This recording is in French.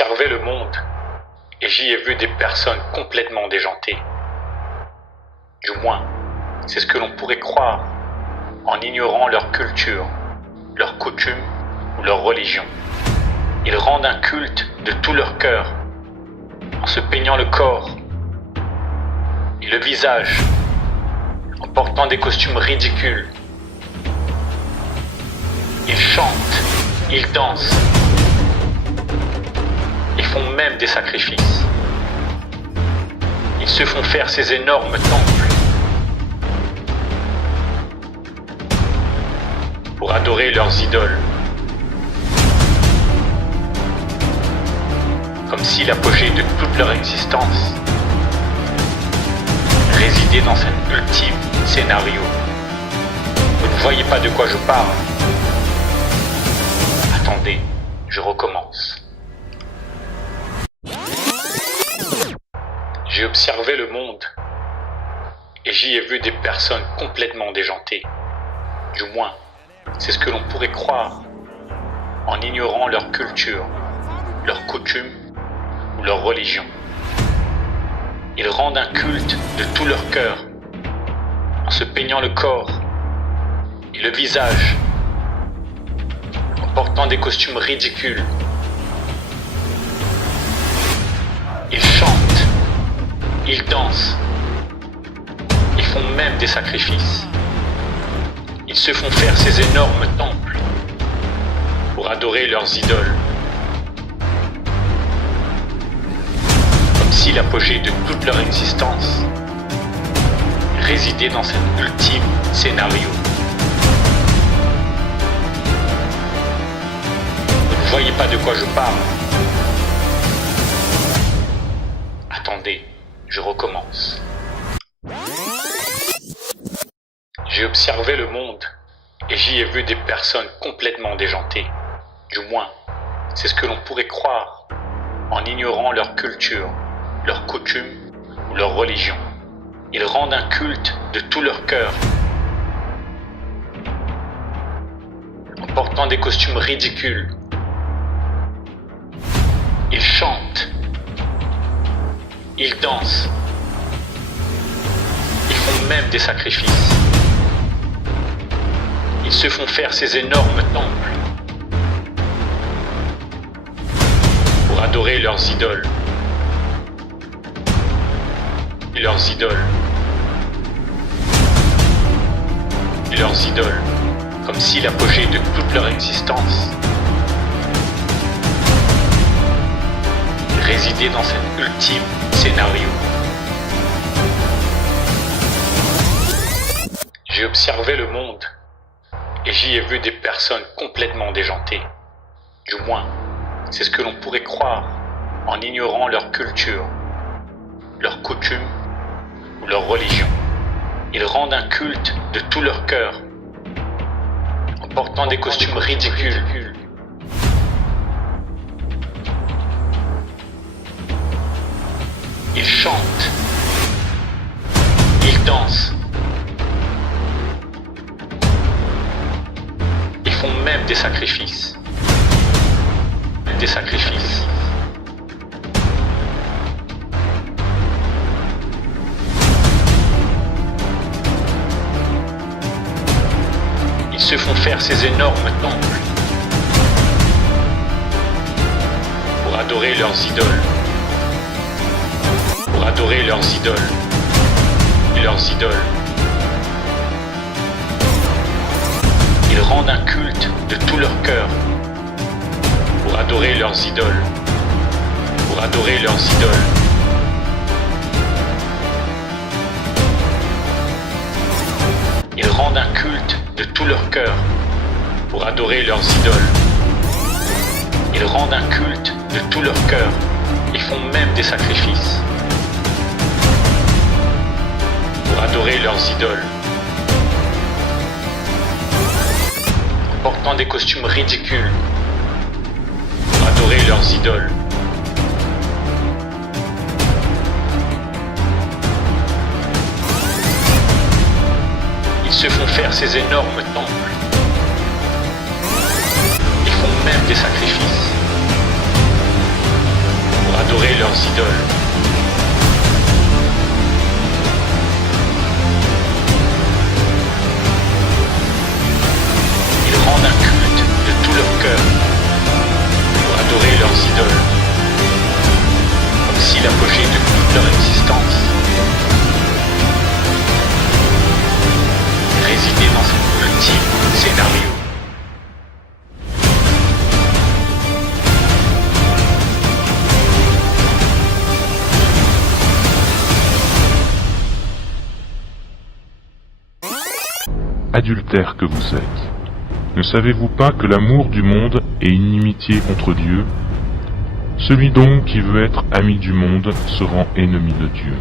observé le monde et j'y ai vu des personnes complètement déjantées. Du moins, c'est ce que l'on pourrait croire en ignorant leur culture, leurs coutumes ou leur religion. Ils rendent un culte de tout leur cœur en se peignant le corps et le visage, en portant des costumes ridicules. Ils chantent, ils dansent, ils font même des sacrifices. Ils se font faire ces énormes temples pour adorer leurs idoles. Comme si l'apogée de toute leur existence résidait dans cet ultime scénario. Vous ne voyez pas de quoi je parle? Attendez, je recommence. J'ai observé le monde et j'y ai vu des personnes complètement déjantées. Du moins, c'est ce que l'on pourrait croire en ignorant leur culture, leurs coutumes ou leur religion. Ils rendent un culte de tout leur cœur en se peignant le corps et le visage, en portant des costumes ridicules. Ils chantent, ils dansent, ils font même des sacrifices. Ils se font faire ces énormes temples pour adorer leurs idoles. Comme si l'apogée de toute leur existence résidait dans cet ultime scénario. Vous ne voyez pas de quoi je parle? Attendez, je recommence. J'ai observé le monde et j'y ai vu des personnes complètement déjantées. Du moins, c'est ce que l'on pourrait croire en ignorant leur culture, leurs coutumes ou leur religion. Ils rendent un culte de tout leur cœur en portant des costumes ridicules. Ils chantent, ils dansent, ils font même des sacrifices. Ils se font faire ces énormes temples pour adorer leurs idoles. Et leurs idoles. Et leurs idoles. Comme si l'apogée de toute leur existence résidait dans cet ultime scénario. J'ai observé le monde et j'y ai vu des personnes complètement déjantées. Du moins, c'est ce que l'on pourrait croire en ignorant leur culture, leurs coutumes ou leur religion. Ils rendent un culte de tout leur cœur en portant des costumes ridicules. Ils chantent, ils dansent, ils font même des sacrifices. Des sacrifices. Ils se font faire ces énormes temples pour adorer leurs idoles. Pour adorer leurs idoles. Et leurs idoles. Ils rendent un culte de tout leur cœur pour adorer leurs idoles. Pour adorer leurs idoles. Ils rendent un culte de tout leur cœur pour adorer leurs idoles. Ils rendent un culte de tout leur cœur. Ils font même des sacrifices pour adorer leurs idoles. En portant des costumes ridicules pour adorer leurs idoles. Ils se font faire ces énormes temples. Ils font même des sacrifices adorer leurs idoles. Ils rendent un culte de tout leur cœur pour adorer leurs idoles, comme si l'apogée de toute leur existence résidait dans cet ultime scénario. Adultères que vous êtes, ne savez-vous pas que l'amour du monde est inimitié contre Dieu ? Celui donc qui veut être ami du monde se rend ennemi de Dieu.